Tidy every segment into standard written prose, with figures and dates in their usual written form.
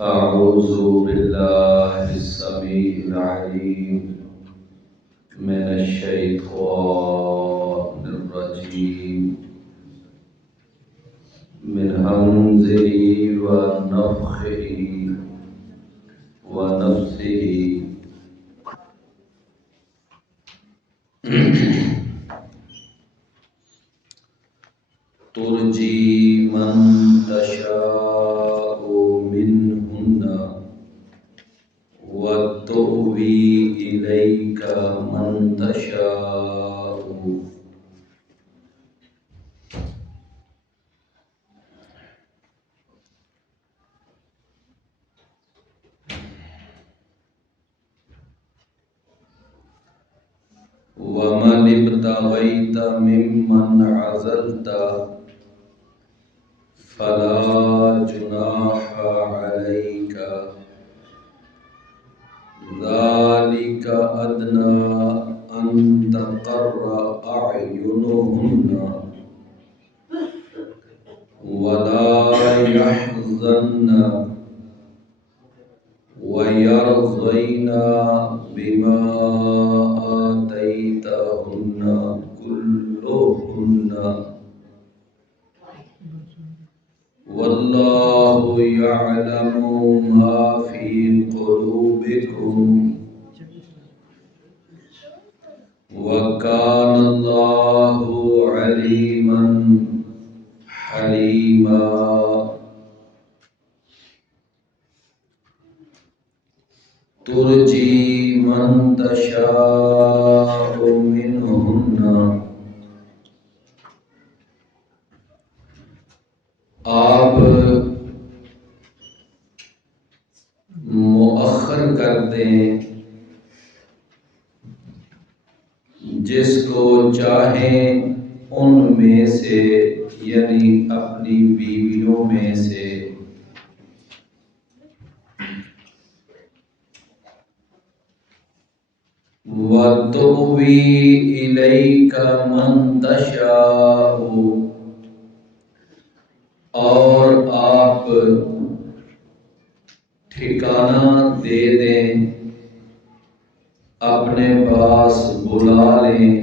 أعوذ بالله السميع العليم من الشيطان الرجيم من همزه ونفخه ونفثه ترجي من تشاء منهن وتؤوي إليك من تشاء ومن ابتغيت ممن عزلت فلا جناح عليك ذلك أدنى أن تقر أعينهن ولا يحزن ويرضين بما آتيتهن كلهن والله يعلم ما في قلوبكم وكان الله عليما حليما ترجي من تشاء منهن آپ مؤخر کر دیں جس کو چاہیں ان میں سے، یعنی اپنی بیویوں میں سے، وَتُؤْوِي إِلَيْكَ مَن تَشَاءُ، اور آپ ٹھکانہ دے دیں، اپنے پاس بلا لیں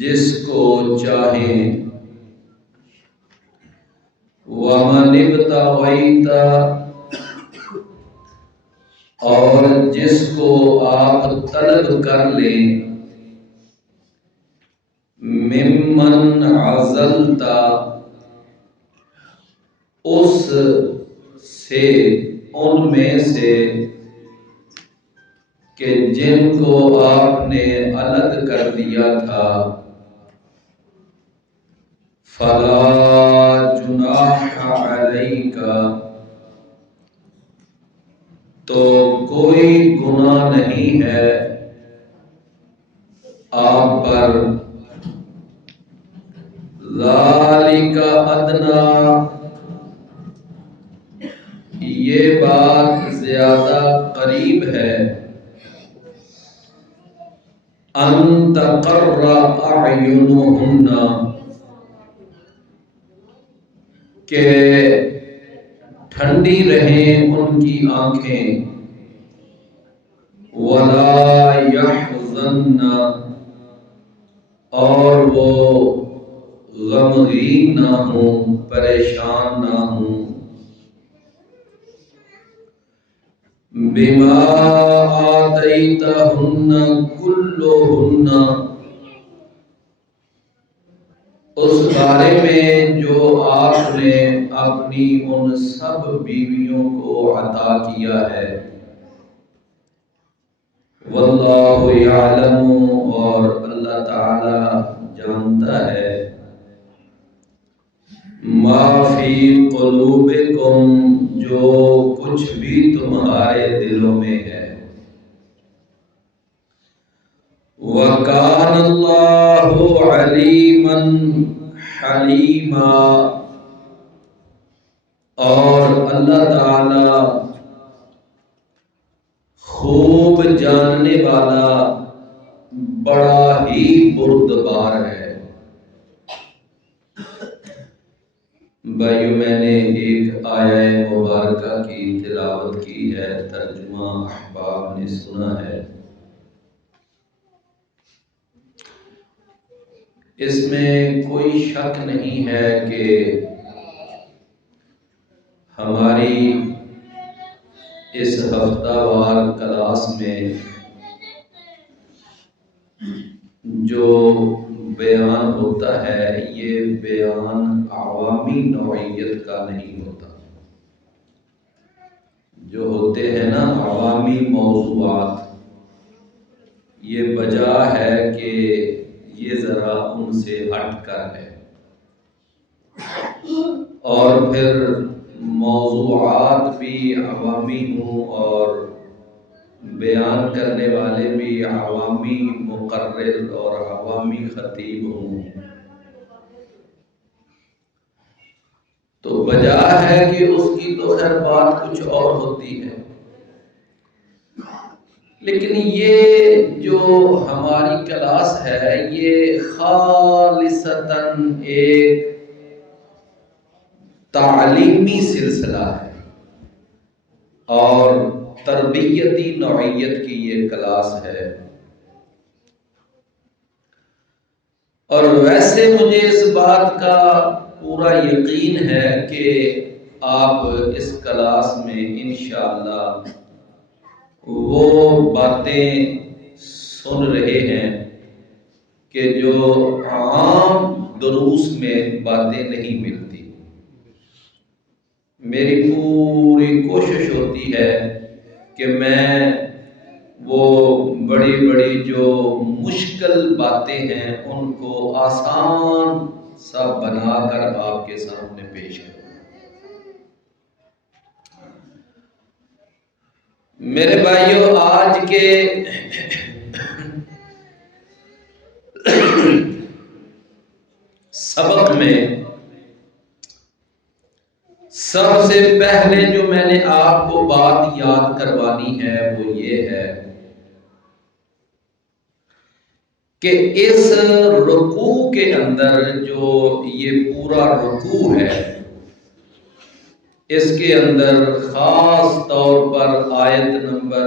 جس کو چاہیں۔ وَمَنِ ابْتَغَيْتَ، اور جس کو آپ طلب کر لیں، ممن عزلت، اس سے، ان میں سے کہ جن کو آپ نے الگ کر دیا تھا، فلا جناح علیک، تو کوئی گناہ نہیں ہے آپ پر، ذالک ادنیٰ، یہ بات زیادہ قریب ہے، ان تقر اعینہن، کہ ٹھنڈی رہیں ان کی آنکھیں، ولا یحزن، اور وہ غمگین نہ ہوں، پریشان نہ ہوں، بما آتیتہن کلہن، اس بارے میں جو آپ نے اپنی ان سب بیویوں کو عطا کیا ہے، واللہ یعلم، اور اللہ تعالی جانتا ہے، ما فی قلوبکم، جو کچھ بھی تمہارے دلوں میں ہے، وَكَانَ اللَّهُ عَلِيمًا حَلِيمًا، اور اللہ تعالی خوب جاننے والا، بڑا ہی بردبار ہے۔ بھائیو، میں نے ایک آیہ مبارکہ کی تلاوت کی ہے، ترجمہ احباب نے سنا ہے۔ اس میں کوئی شک نہیں ہے کہ ہماری اس ہفتہ وار کلاس میں جو بیان ہوتا ہے یہ بیان عوامی نوعیت کا نہیں ہوتا۔ جو ہوتے ہیں نا عوامی موضوعات، یہ بجا ہے کہ یہ ذرا ان سے ہٹ کر ہے، اور پھر موضوعات بھی عوامی ہوں اور بیان کرنے والے بھی عوامی مقرر اور عوامی خطیب ہوں، تو بجا ہے کہ اس کی تو خیر بات کچھ اور ہوتی ہے۔ لیکن یہ جو ہماری کلاس ہے یہ خالصتاً ایک تعلیمی سلسلہ ہے اور تربیتی نوعیت کی یہ کلاس ہے، اور ویسے مجھے اس بات کا پورا یقین ہے کہ آپ اس کلاس میں انشاءاللہ وہ باتیں سن رہے ہیں کہ جو عام دروس میں باتیں نہیں ملتی۔ میری پوری کوشش ہوتی ہے کہ میں وہ بڑی بڑی جو مشکل باتیں ہیں ان کو آسان سا بنا کر آپ کے سامنے پیش کروں۔ میرے بھائیوں، آج کے سبق میں سب سے پہلے جو میں نے آپ کو بات یاد کروانی ہے وہ یہ ہے کہ اس رکوع کے اندر جو یہ پورا رکوع ہے، اس کے اندر خاص طور پر آیت نمبر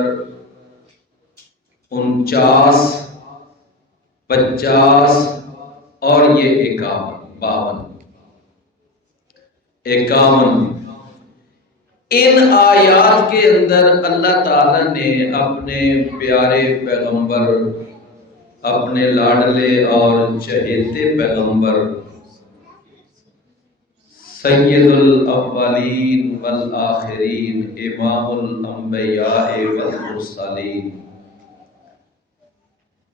49، 50 اور یہ 51 ان آیات کے اندر اللہ تعالیٰ نے اپنے پیارے پیغمبر، اپنے لاڈلے اور چہیتے پیغمبر سید الاولین والآخرین، امام الانبیاء والمرسلین،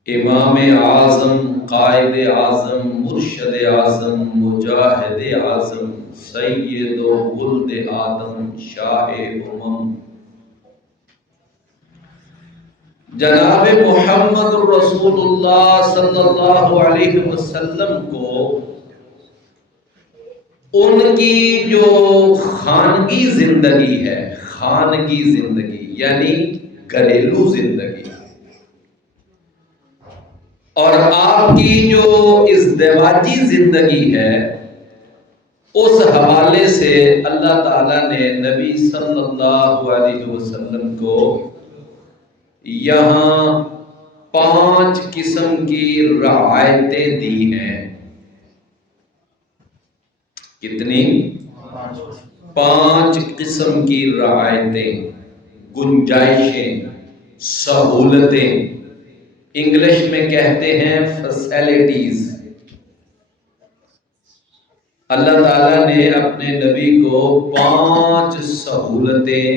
امام اعظم، قائد اعظم، مرشد اعظم، مجاہد اعظم، سید و ولد آدم، شاہ امم، جناب محمد رسول اللہ صلی اللہ علیہ وسلم کو ان کی جو خانگی زندگی ہے، خانگی زندگی یعنی گھریلو زندگی، اور آپ کی جو ازدواجی زندگی ہے، اس حوالے سے اللہ تعالیٰ نے نبی صلی اللہ علیہ وسلم کو یہاں 5 قسم کی رعایتیں دی ہیں۔ کتنی؟ 5 قسم کی رعایتیں، گنجائشیں، سہولتیں، انگلش میں کہتے ہیں فیسلٹیز۔ اللہ تعالیٰ نے اپنے نبی کو 5 سہولتیں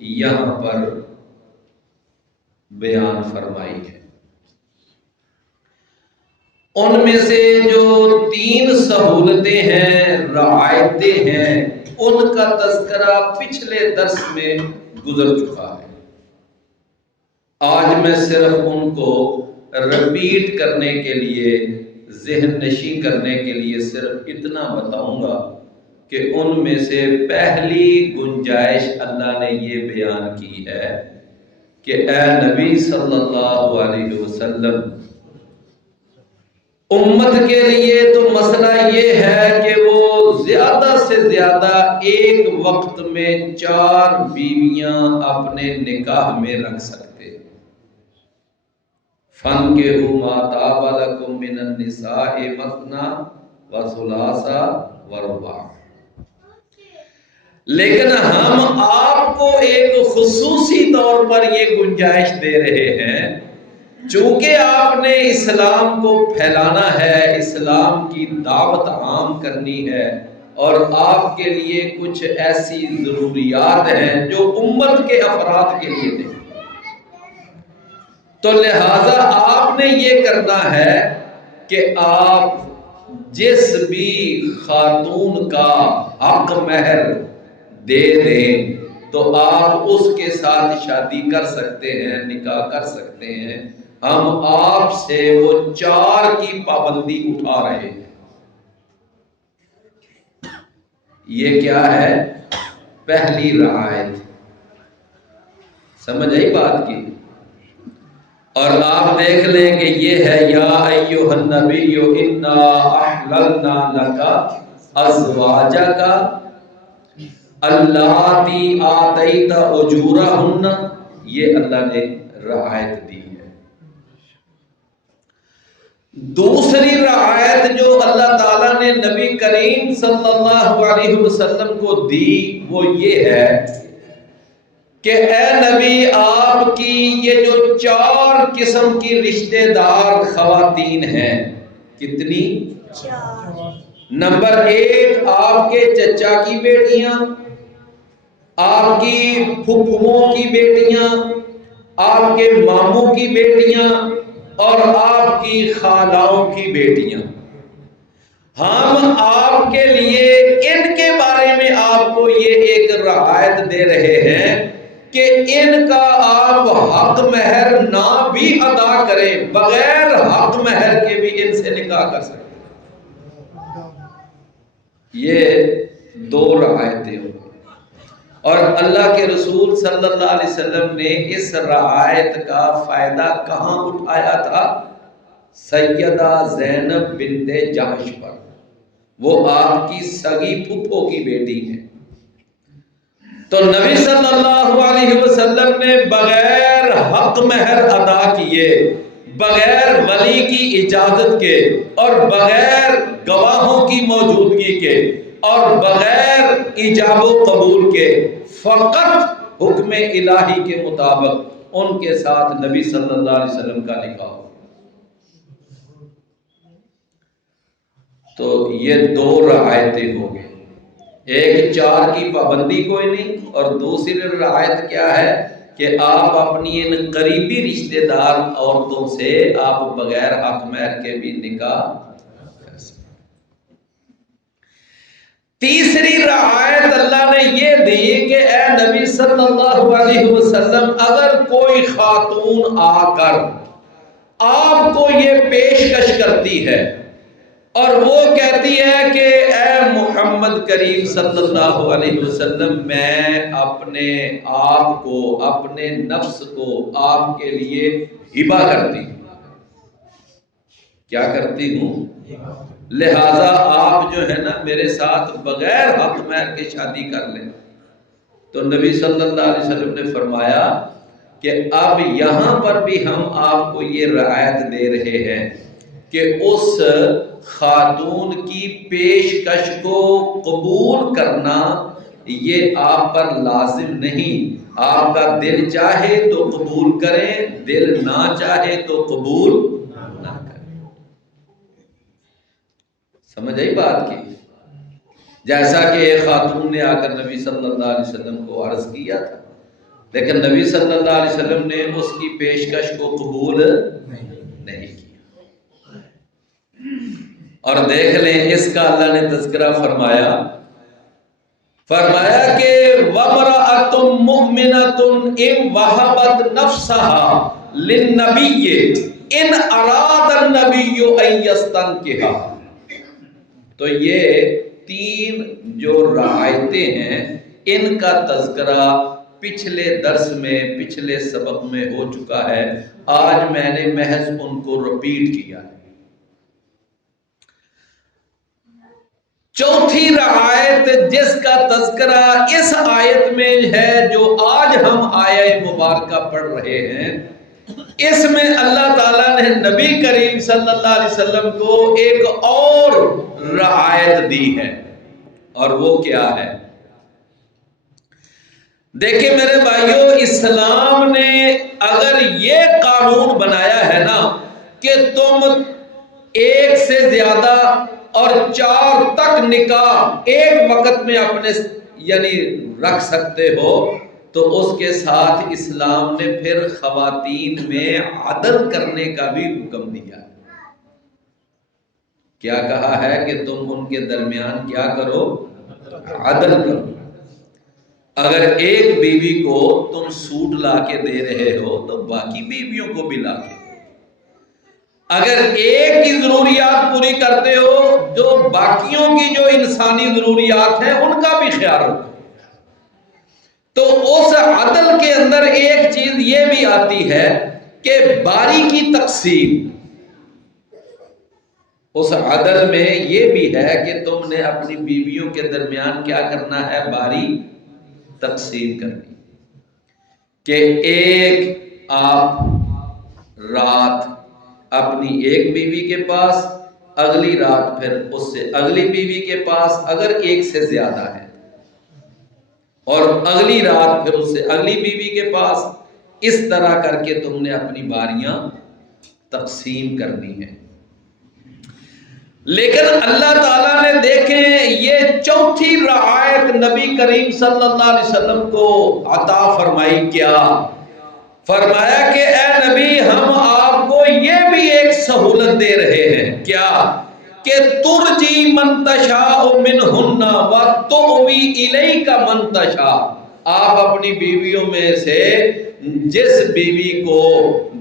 یہاں پر بیان فرمائی ہے۔ ان میں سے جو 3 سہولتیں ہیں، رعایتیں ہیں، ان کا تذکرہ پچھلے درس میں گزر چکا ہے۔ آج میں صرف ان کو رپیٹ کرنے کے لیے، ذہن نشین کرنے کے لیے صرف اتنا بتاؤں گا کہ ان میں سے پہلی گنجائش اللہ نے یہ بیان کی ہے کہ اے نبی صلی اللہ علیہ وسلم، امت کے لیے تو مسئلہ یہ ہے کہ وہ زیادہ سے زیادہ ایک وقت میں 4 بیویاں اپنے نکاح میں رکھ سکتے۔ فَانْكِحُوا مَا طَابَ لَكُم مِّنَ النِّسَاءِ مَثْنَىٰ وَثُلَاثَ وَرُبَاعَ۔ لیکن ہم آپ کو ایک خصوصی طور پر یہ گنجائش دے رہے ہیں، چونکہ آپ نے اسلام کو پھیلانا ہے، اسلام کی دعوت عام کرنی ہے، اور آپ کے لیے کچھ ایسی ضروریات ہیں جو امت کے افراد کے لیے نہیں، تو لہذا آپ نے یہ کرنا ہے کہ آپ جس بھی خاتون کا حق مہر دے دیں تو آپ اس کے ساتھ شادی کر سکتے ہیں، نکاح کر سکتے ہیں۔ ہم آپ سے وہ 4 کی پابندی اٹھا رہے ہیں۔ یہ کیا ہے؟ پہلی رعایت، سمجھ آئی بات کی؟ اور آپ دیکھ لیں کہ یہ ہے یا ایھا النبی انا احللنا لک ازواجک اللاتی آتیت اجورہن، یہ اللہ نے رعایت دی ہے۔ دوسری رعایت جو اللہ تعالیٰ نے نبی کریم صلی اللہ علیہ وسلم کو دی وہ یہ ہے کہ اے نبی، آپ کی یہ جو 4 قسم کی رشتہ دار خواتین ہیں، کتنی؟ 4۔ نمبر 1 آپ کے چچا کی بیٹیاں، آپ کی پھپھوؤں کی بیٹیاں، آپ کے ماموں کی بیٹیاں اور آپ کی خالاؤں کی بیٹیاں۔ ہم آپ کے لیے ان کے بارے میں آپ کو یہ ایک رعایت دے رہے ہیں کہ ان کا آپ حق مہر نہ بھی ادا کریں، بغیر حق مہر کے بھی ان سے نکاح کر سکتے ہیں۔ یہ 2 رعایتیں ہوں، اور اللہ کے رسول صلی اللہ علیہ وسلم نے اس رعایت کا فائدہ کہاں اٹھایا تھا؟ سیدہ زینب بنت جحش پر، وہ آپ کی سگی پھپھو کی بیٹی ہے۔ تو نبی صلی اللہ علیہ وسلم نے بغیر حق مہر ادا کیے، بغیر ولی کی اجازت کے اور بغیر گواہوں کی موجودگی کے اور بغیر ایجاب و قبول کے، فقط حکم الہی کے مطابق ان کے ساتھ نبی صلی اللہ علیہ وسلم کا نکاح ہو۔ تو یہ 2 رعایتیں ہو گئی، ایک 4 کی پابندی کوئی نہیں، اور دوسری رعایت کیا ہے کہ آپ اپنی ان قریبی رشتہ دار عورتوں سے آپ بغیر حق مہر کے بھی نکاح کر سکتے۔ تیسری رعایت اللہ نے یہ دی کہ اے نبی صلی اللہ علیہ وسلم، اگر کوئی خاتون آ کر آپ کو یہ پیشکش کرتی ہے اور وہ کہتی ہے کہ اے محمد کریم صلی اللہ علیہ وسلم، میں اپنے آپ کو، اپنے نفس کو آپ کے لیے ہبہ کرتی ہوں، کیا کرتی ہوں؟ لہذا آپ جو ہے نا میرے ساتھ بغیر حق مہر کے شادی کر لیں۔ تو نبی صلی اللہ علیہ وسلم نے فرمایا کہ اب یہاں پر بھی ہم آپ کو یہ رعایت دے رہے ہیں کہ اس خاتون کی پیشکش کو قبول کرنا یہ آپ پر لازم نہیں، آپ کا دل چاہے تو قبول کریں، دل نہ چاہے تو قبول نہ کریں۔ سمجھ آئی بات کی؟ جیسا کہ ایک خاتون نے آ کر نبی صلی اللہ علیہ وسلم کو عرض کیا تھا، لیکن نبی صلی اللہ علیہ وسلم نے اس کی پیشکش کو قبول نہیں کیا۔ اور دیکھ لیں اس کا اللہ نے تذکرہ فرمایا کہ وَامْرَأَةٌ مُؤْمِنَةٌ إِنْ وَهَبَتْ نَفْسَهَا لِلنَّبِيِّ إِنْ أَرَادَ النَّبِيُّ أَنْ يَسْتَنْكِحَهَا۔ تو یہ 3 جو رعایتیں ہیں ان کا تذکرہ پچھلے درس میں، پچھلے سبق میں ہو چکا ہے، آج میں نے محض ان کو رپیٹ کیا ہے۔ چوتھی رعایت جس کا تذکرہ اس آیت میں ہے جو آج ہم آیہ مبارکہ پڑھ رہے ہیں، اس میں اللہ تعالیٰ نے نبی کریم صلی اللہ علیہ وسلم کو ایک اور رعایت دی ہے، اور وہ کیا ہے؟ دیکھیں میرے بھائیوں، اسلام نے اگر یہ قانون بنایا ہے نا کہ تم ایک سے زیادہ اور 4 تک نکاح ایک وقت میں اپنے یعنی رکھ سکتے ہو، تو اس کے ساتھ اسلام نے پھر خواتین میں عدل کرنے کا بھی حکم دیا۔ کیا کہا ہے کہ تم ان کے درمیان کیا کرو؟ عدل کرو۔ اگر ایک بیوی کو تم سوٹ لا کے دے رہے ہو تو باقی بیویوں کو بھی لا کے دو۔ اگر ایک کی ضروریات پوری کرتے ہو، جو باقیوں کی جو انسانی ضروریات ہیں ان کا بھی خیال رکھو۔ تو اس عدل کے اندر ایک چیز یہ بھی آتی ہے کہ باری کی تقسیم، اس عدل میں یہ بھی ہے کہ تم نے اپنی بیویوں کے درمیان کیا کرنا ہے؟ باری تقسیم کرنی، کہ ایک آپ رات اپنی ایک بیوی کے پاس، اگلی رات پھر اس سے اگلی بیوی کے پاس اگر ایک سے زیادہ ہے، اور اگلی رات پھر اس سے اگلی بیوی کے پاس، اس طرح کر کے تم نے اپنی باریاں تقسیم کرنی ہے۔ لیکن اللہ تعالیٰ نے دیکھیں یہ چوتھی رعایت نبی کریم صلی اللہ علیہ وسلم کو عطا فرمائی، کیا فرمایا کہ اے نبی ہم آپ کو یہ بھی ایک سہولت دے رہے ہیں، کیا کہ ترجی من تشاء منہن وتؤوی الیک من تشاء، آپ اپنی بیویوں میں سے جس بیوی کو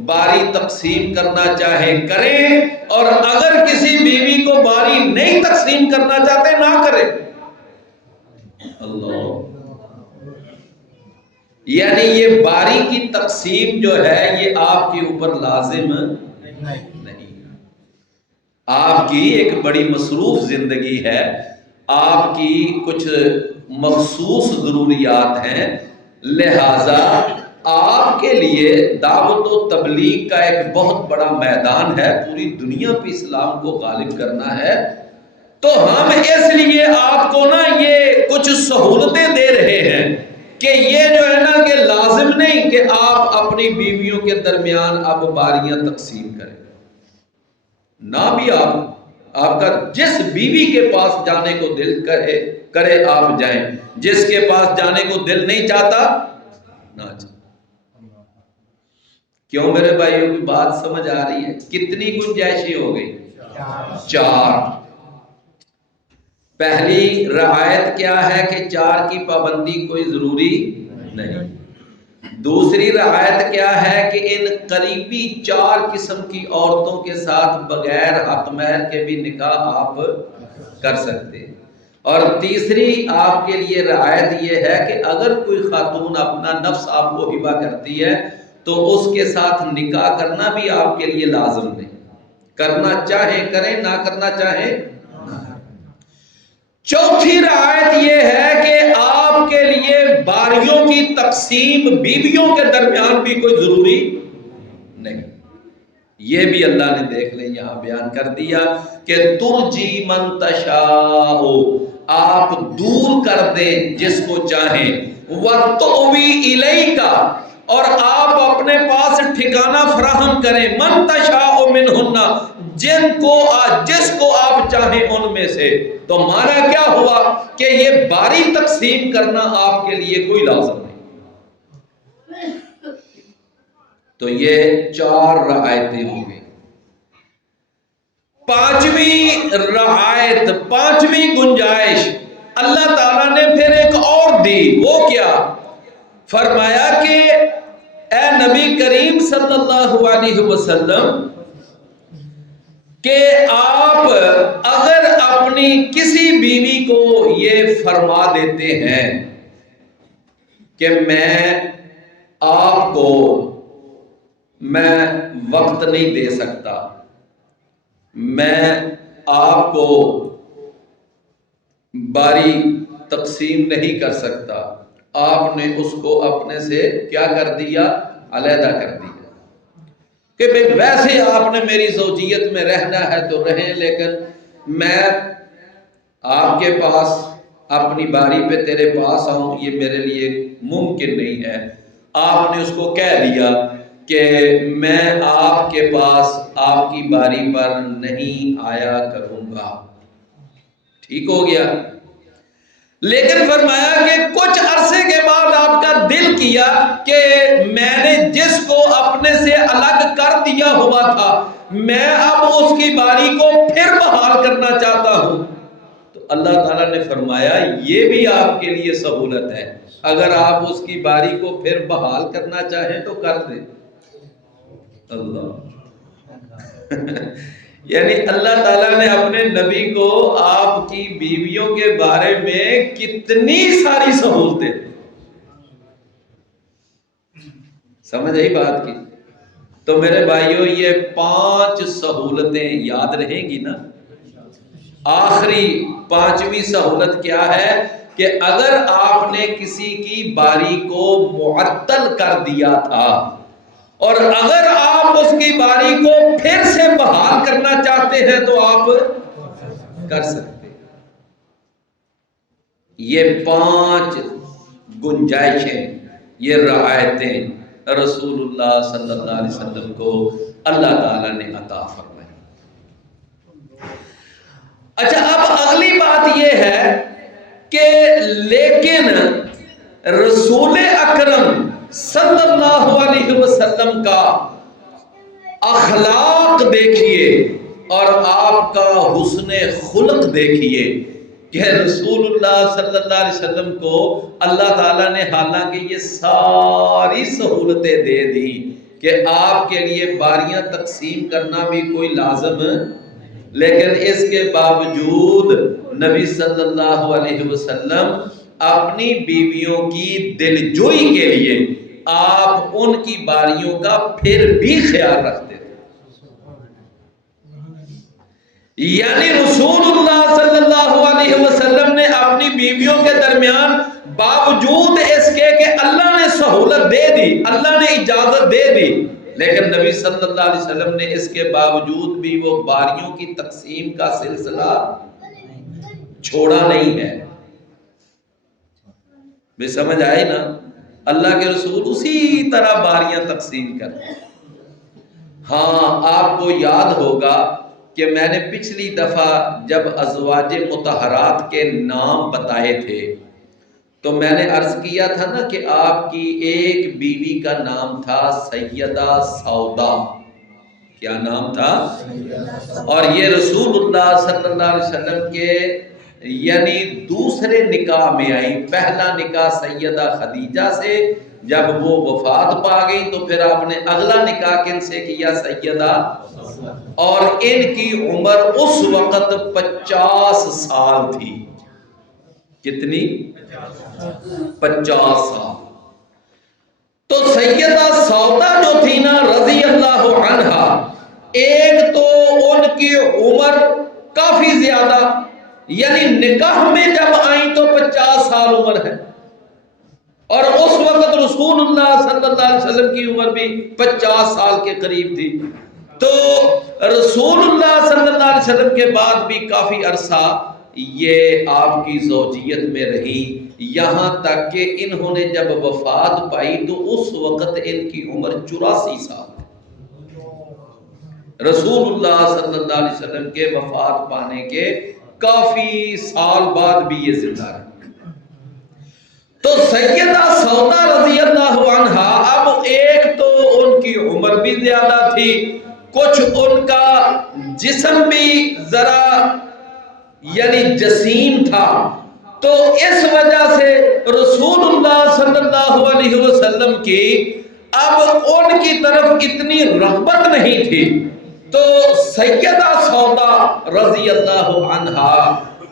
باری تقسیم کرنا چاہیں کریں، اور اگر کسی بیوی کو باری نہیں تقسیم کرنا چاہتے نہ کریں۔ اللہ، یعنی یہ باری کی تقسیم جو ہے یہ آپ کے اوپر لازم نہیں۔ آپ کی ایک بڑی مصروف زندگی ہے، آپ کی کچھ مخصوص ضروریات ہیں، لہذا آپ کے لیے دعوت و تبلیغ کا ایک بہت بڑا میدان ہے، پوری دنیا پہ اسلام کو غالب کرنا ہے، تو ہم اس لیے آپ کو نا یہ کچھ سہولتیں دے رہے ہیں کہ یہ جو ہے نا کہ لازم نہیں کہ آپ اپنی بیویوں کے درمیان اب باریاں تقسیم کریں، نہ بھی آپ کا جس بیوی کے پاس جانے کو دل کرے آپ جائیں، جس کے پاس جانے کو دل نہیں چاہتا نہ جائیں۔ کیوں میرے بھائیوں کی بات سمجھ آ رہی ہے؟ کتنی گنجائشیں ہو گئی؟ 4۔ پہلی رعایت کیا ہے کہ 4 کی پابندی کوئی ضروری نہیں۔ دوسری رعایت کیا ہے کہ ان قریبی 4 قسم کی عورتوں کے ساتھ بغیر حق مہر کے بھی نکاح آپ کر سکتے ہیں۔ اور تیسری آپ کے لیے رعایت یہ ہے کہ اگر کوئی خاتون اپنا نفس آپ کو ہبہ کرتی ہے تو اس کے ساتھ نکاح کرنا بھی آپ کے لیے لازم نہیں، کرنا چاہیں کریں، نہ کرنا چاہیں نہ۔ چوتھی رعایت یہ ہے کہ آپ کے لیے باریوں کی تقسیم بیویوں کے درمیان بھی کوئی ضروری نہیں، یہ بھی اللہ نے دیکھ لیں یہاں بیان کر دیا کہ ترجی من تشاء، آپ دور کر دیں جس کو چاہیں، وتؤوی الیک، اور آپ اپنے پاس ٹھکانہ فراہم کریں، من تشاء منہن، جس کو آپ چاہیں ان میں سے۔ تو مانا کیا ہوا کہ یہ باری تقسیم کرنا آپ کے لیے کوئی لازم نہیں۔ تو یہ 4 رعایتیں ہو گئی۔ 5ویں رعایت، 5ویں گنجائش اللہ تعالیٰ نے پھر ایک اور دی، وہ کیا؟ فرمایا کہ اے نبی کریم صلی اللہ علیہ وسلم کہ آپ اگر اپنی کسی بیوی کو یہ فرما دیتے ہیں کہ میں آپ کو میں وقت نہیں دے سکتا، میں آپ کو باری تقسیم نہیں کر سکتا، آپ نے اس کو اپنے سے کیا کر دیا؟ علیحدہ کر دیا کہ بھئی ویسے آپ نے میری زوجیت میں رہنا ہے تو رہیں، لیکن میں آپ کے پاس اپنی باری پہ تیرے پاس آؤں یہ میرے لیے ممکن نہیں ہے۔ آپ نے اس کو کہہ دیا کہ میں آپ کے پاس آپ کی باری پر نہیں آیا کروں گا، ٹھیک ہو گیا۔ لیکن فرمایا کہ کچھ عرصے کے بعد آپ کا دل کیا کہ میں نے جس کو اپنے سے الگ کر دیا ہوا تھا میں اب اس کی باری کو پھر بحال کرنا چاہتا ہوں، تو اللہ تعالیٰ نے فرمایا یہ بھی آپ کے لیے سہولت ہے، اگر آپ اس کی باری کو پھر بحال کرنا چاہیں تو کر دیں۔ اللہ یعنی اللہ تعالیٰ نے اپنے نبی کو آپ کی بیویوں کے بارے میں کتنی ساری سہولتیں، سمجھ آئی بات کی؟ تو میرے بھائیوں یہ 5 سہولتیں یاد رہیں گی نا۔ آخری 5ویں سہولت کیا ہے کہ اگر آپ نے کسی کی باری کو معطل کر دیا تھا اور اگر آپ اس کی باری کو پھر سے بحال کرنا چاہتے ہیں تو آپ کر سکتے ہیں۔ یہ 5 گنجائشیں، یہ رعایتیں رسول اللہ صلی اللہ علیہ وسلم کو اللہ تعالیٰ نے عطا فرمائی۔ اچھا اب اگلی بات یہ ہے کہ لیکن رسول اکرم صلی اللہ علیہ وسلم کا اخلاق دیکھیے اور آپ کا حسن خلق دیکھیے کہ رسول اللہ صلی اللہ علیہ وسلم کو اللہ تعالیٰ نے حالانکہ یہ ساری سہولتیں دے دی کہ آپ کے لیے باریاں تقسیم کرنا بھی کوئی لازم، لیکن اس کے باوجود نبی صلی اللہ علیہ وسلم اپنی بیویوں کی دلجوئی کے لیے آپ ان کی باریوں کا پھر بھی خیال رکھتے تھے۔ یعنی رسول اللہ صلی اللہ علیہ وسلم نے اپنی بیویوں کے درمیان باوجود اس کے کہ اللہ نے سہولت دے دی، اللہ نے اجازت دے دی، لیکن نبی صلی اللہ علیہ وسلم نے اس کے باوجود بھی وہ باریوں کی تقسیم کا سلسلہ چھوڑا نہیں ہے۔ بھی سمجھ آئے نا؟ اللہ کے رسول اسی طرح باریاں تقسیم کرتے۔ ہاں آپ کو یاد ہوگا کہ میں نے پچھلی دفعہ جب ازواج مطہرات کے نام بتائے تھے تو میں نے عرض کیا تھا نا کہ آپ کی ایک بیوی کا نام تھا سیدہ سودا۔ کیا نام تھا؟ اور یہ رسول اللہ صلی اللہ علیہ وسلم کے یعنی دوسرے نکاح میں آئی۔ پہلا نکاح سیدہ خدیجہ سے، جب وہ وفات پا گئی تو پھر آپ نے اگلا نکاح کن سے کیا؟ سیدہ، اور ان کی عمر اس وقت 50 سال تھی۔ کتنی؟ 50 سال۔ تو سیدہ سودا جو تھی نا رضی اللہ عنہا، ایک تو ان کی عمر کافی زیادہ، یعنی نکاح میں جب آئیں تو 50 سال عمر ہے، اور اس وقت رسول اللہ صلی اللہ علیہ وسلم کی عمر بھی 50 سال کے قریب تھی۔ تو رسول اللہ صلی اللہ علیہ وسلم کے بعد بھی کافی عرصہ یہ آپ کی زوجیت میں رہی، یہاں تک کہ انہوں نے جب وفات پائی تو اس وقت ان کی عمر 84 سال۔ رسول اللہ صلی اللہ علیہ وسلم کے وفات پانے کے کافی سال بعد بھی یہ زندہ رہے۔ تو سیدہ سودا رضی اللہ عنہا، اب ایک تو ان کی عمر بھی زیادہ تھی، کچھ ان کا جسم بھی ذرا یعنی جسیم تھا، تو اس وجہ سے رسول اللہ صلی اللہ علیہ وسلم کی اب ان کی طرف اتنی رغبت نہیں تھی۔ تو سیدہ سودا رضی اللہ عنہا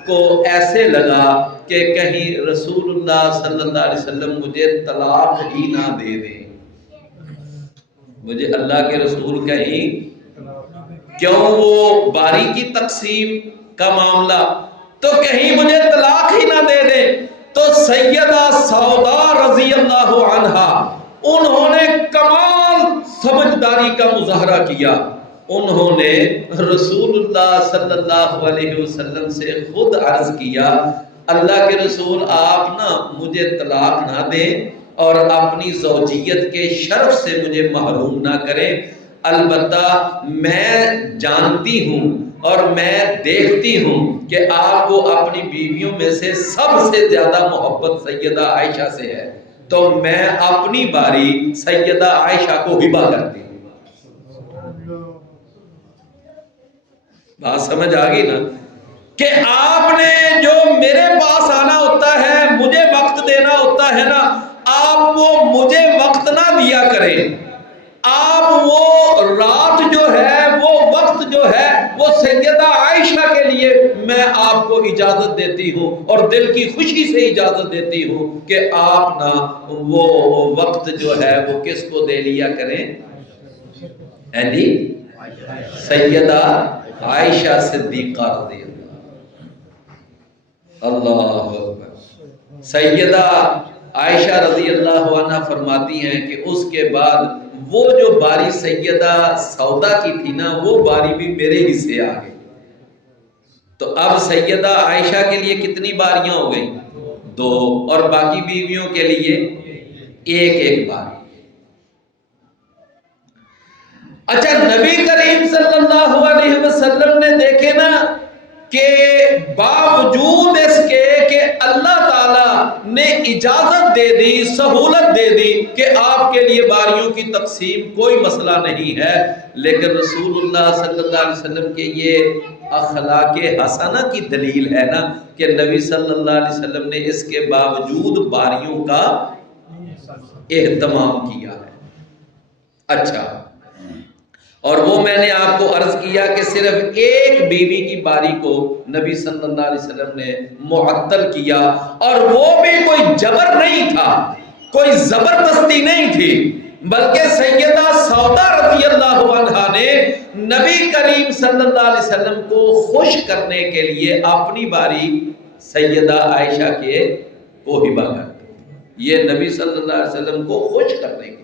کو ایسے لگا کہ کہیں رسول اللہ صلی اللہ علیہ وسلم مجھے طلاق ہی نہ دے دیں، مجھے اللہ کے رسول کہیں، کیوں وہ باری کی تقسیم کا معاملہ تو کہیں مجھے طلاق ہی نہ دے دے۔ تو سیدہ سودا رضی اللہ عنہا انہوں نے کمال سمجھداری کا مظاہرہ کیا، انہوں نے رسول اللہ صلی اللہ علیہ وسلم سے خود عرض کیا، اللہ کے رسول آپ نا مجھے طلاق نہ دیں اور اپنی زوجیت کے شرف سے مجھے محروم نہ کریں، البتہ میں جانتی ہوں اور میں دیکھتی ہوں کہ آپ کو اپنی بیویوں میں سے سب سے زیادہ محبت سیدہ عائشہ سے ہے، تو میں اپنی باری سیدہ عائشہ کو ہبہ کرتی ہوں۔ بات سمجھ آ گئی نا کہ آپ نے جو میرے پاس آنا ہوتا ہے، مجھے وقت دینا ہوتا ہے نا، آپ وہ مجھے وقت نہ دیا کریں، آپ وہ رات جو ہے، وہ وقت جو ہے، وہ سیدہ عائشہ کے لیے میں آپ کو اجازت دیتی ہوں اور دل کی خوشی سے اجازت دیتی ہوں کہ آپ نا وہ وقت جو ہے وہ کس کو دے لیا کریں، جی سیدہ عائشہ صدیقہ رضی اللہ اکبر۔ سیدہ عائشہ رضی اللہ عنہ فرماتی ہیں کہ اس کے بعد وہ جو باری سیدہ سودا کی تھی نا، وہ باری بھی میرے حصے آ گئی۔ تو اب سیدہ عائشہ کے لیے کتنی باریاں ہو گئیں؟ 2، اور باقی بیویوں کے لیے 1 باری۔ اچھا، نبی کریم صلی اللہ علیہ وسلم نے دیکھے نا کہ باوجود اس کے کہ اللہ تعالی نے اجازت دے دی، سہولت دے دی کہ آپ کے لیے باریوں کی تقسیم کوئی مسئلہ نہیں ہے، لیکن رسول اللہ صلی اللہ علیہ وسلم کے یہ اخلاق حسنہ کی دلیل ہے نا کہ نبی صلی اللہ علیہ وسلم نے اس کے باوجود باریوں کا اہتمام کیا ہے۔ اچھا، اور وہ میں نے آپ کو عرض کیا کہ صرف 1 بیوی کی باری کو نبی صلی اللہ علیہ وسلم نے معطل کیا، اور وہ بھی کوئی جبر نہیں تھا، کوئی زبردستی نہیں تھی، بلکہ سیدہ سودا رضی اللہ عنہا نے نبی کریم صلی اللہ علیہ وسلم کو خوش کرنے کے لیے اپنی باری سیدہ عائشہ کو ہبہ کر دی۔ یہ نبی صلی اللہ علیہ وسلم کو خوش کرنے کے